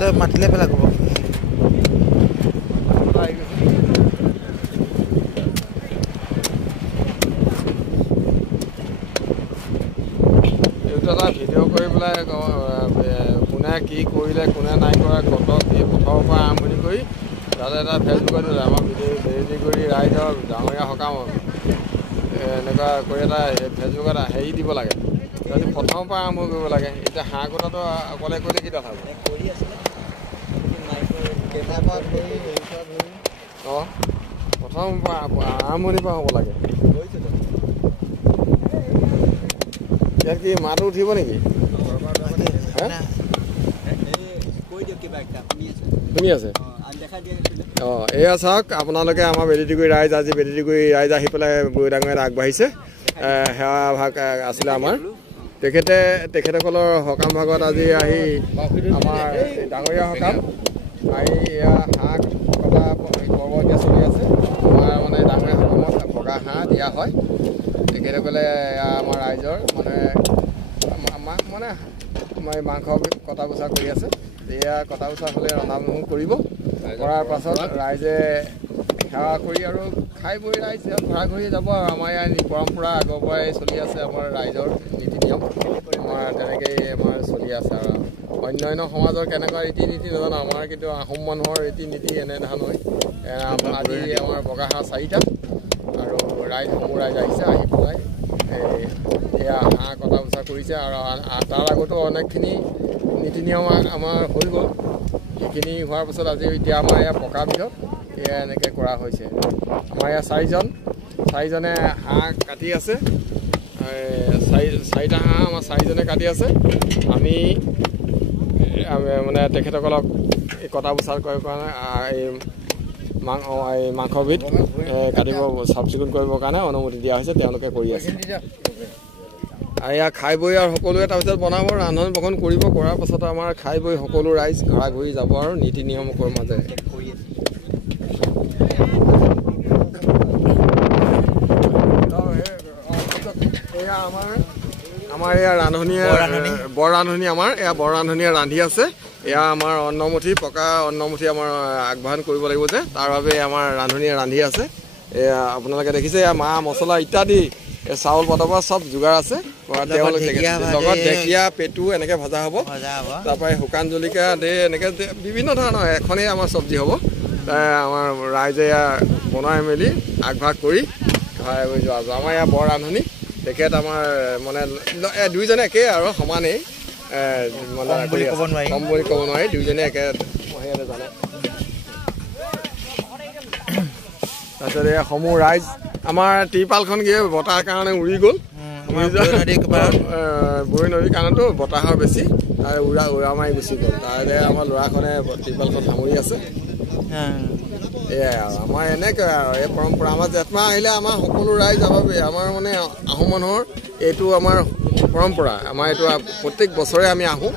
তই মাতিলে পেলাই ক'ব এটা ভিডিঅ' কৰি পেলাই কোনে কি কৰিলে কোনে নাই কৰা কত কি প্ৰথমৰ পৰা আৰম্ভণি কৰি তাতে এটা ফেচবুকত আমাৰ ভিডিঅ' কৰি ৰাইজৰ ডাঙৰীয়া সকাম এনেকুৱা কৰি এটা ফেচবুকত হেৰি দিব লাগে যদি প্ৰথমৰ পৰা আৰম্ভ কৰিব লাগে এতিয়া হাঁহ কুটাটো অকলে কৰিলে কি কথা অঁ প্ৰথম পৰা আৰম্ভণিৰ পৰা হ'ব লাগে ইয়াত কি মাতো উঠিব নেকি শুনি আছে অঁ এয়া চাওক আপোনালোকে আমাৰ বেলিটিগুৰি ৰাইজ আজি বেলিটিগুৰি ৰাইজ আহি পেলাই বুঢ়ী ডাঙৰীয়াত আগবাঢ়িছে সেৱা ভাগ আছিলে আমাৰ তেখেতসকলৰ সকাম ভাগত আজি আহি আমাৰ ডাঙৰীয়া সকাম আহি এয়া হাঁহ কটা পৰ্ব এতিয়া চলি আছে আমাৰ মানে ডাঙৰীয়া সকামত বগা হাঁহ দিয়া হয় তেখেতসকলে এয়া আমাৰ ৰাইজৰ মানে মাংস কটা বচা কৰি আছে এয়া কটা বচা হ'লে ৰন্ধা বঢ়া কৰিব কৰাৰ পাছত ৰাইজে সেৱা কৰি আৰু খাই বৈ ৰাইজ ঘৰা ঘূৰি যাব আৰু আমাৰ ইয়াৰ পৰম্পৰা আগৰ পৰাই চলি আছে আমাৰ ৰাইজৰ নীতি নিয়ম আমাৰ তেনেকেই আমাৰ চলি আছে আৰু অন্যান্য সমাজৰ কেনেকুৱা ৰীতি নীতি নাজানো আমাৰ কিন্তু আহোম মানুহৰ ৰীতি নীতি এনেধৰণৰ হয় আজি আমাৰ বগা হাঁহ 4টা আৰু সমূহ ৰাইজ আহিছে আহি পেলাই এয়া হাঁহ কটা বচা কৰিছে আৰু তাৰ আগতো অনেকখিনি নীতি নিয়ম আমাৰ হৈ গ'ল সেইখিনি হোৱাৰ পাছত আজি এতিয়া আমাৰ ইয়াৰ পকা বিধত এয়া এনেকৈ কৰা হৈছে আমাৰ ইয়াৰ 4জনে হাঁহ কাটি আছে 4টা হাঁহ আমাৰ 4জনে কাটি আছে আমি মানে তেখেতসকলক এই কটা বচাৰ কাৰণে এই মাংসবিধ কাটিব চাফ চিকুণ কৰিবৰ কাৰণে অনুমতি দিয়া হৈছে তেওঁলোকে কৰি আছে এয়া খাই বৈ আৰু সকলোৱে তাৰপিছত বনাব ৰান্ধন বাহন কৰিব কৰাৰ পাছত আমাৰ খাই বৈ সকলো ৰাইজ ঘৰা ঘূৰি যাব আৰু নীতি নিয়মৰ মাজেৰে এয়া আমাৰ এয়া ৰান্ধনীয়ে বৰ ৰান্ধনী আমাৰ এয়া বৰ ৰান্ধনীয়ে ৰান্ধি আছে এয়া আমাৰ অন্নমুঠি পকা অন্নমুঠি আমাৰ আগবঢ়ান কৰিব লাগিব যে তাৰ বাবে আমাৰ ৰান্ধনীয়ে ৰান্ধি আছে এয়া আপোনালোকে দেখিছে এয়া মা মছলা ইত্যাদি চাউল পাতৰ চব যোগাৰ আছে লগত ঢেকীয়া পেটু এনেকে ভজা হ'ব তাৰপৰা শুকান জলকীয়া এনেকে বিভিন্ন ধৰণৰ এখনেই আমাৰ চব্জি হ'ব আমাৰ ৰাইজে বনাই মেলি আগভাগ কৰি খাই বৈ যোৱা আমাৰ ইয়াৰ বৰ ৰান্ধনী তেখেত আমাৰ মানে দুইজনে একেই আৰু সমানেই কম বুলি ক'ব নোৱাৰি দুইজনে একে জানে তাৰপিছত এয়া সমূহ ৰাইজ আমাৰ ত্ৰিপালখন কি বতাহৰ কাৰণে উৰি গ'ল বুঢ়ী নদীৰ কাৰণেতো বতাহৰ বেছি তাৰ উৰা মাৰি গুচি গ'ল তাৰে আমাৰ ল'ৰাখনে ত্ৰিপালখন সামৰি আছে এয়াই আৰু আমাৰ এনেকৈ আৰু এই পৰম্পৰা আমাৰ জেঠমাহ আহিলে আমাৰ সকলো ৰাইজ আমাৰ মানে আহোম মানুহৰ এইটো আমাৰ পৰম্পৰা আমাৰ এইটো প্ৰত্যেক বছৰে আমি আহোঁ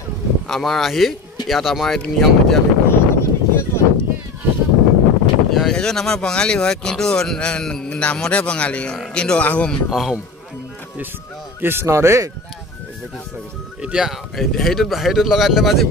আমাৰ আহি ইয়াত আমাৰ এইটো নিয়ম নীতি আমি কৰোঁ এজন আমাৰ বঙালী হয় কিন্তু নামতহে বঙালী কিন্তু আহোম কৃষ্ণ দেই এতিয়া সেইটোত লগাই দিলে বাজিব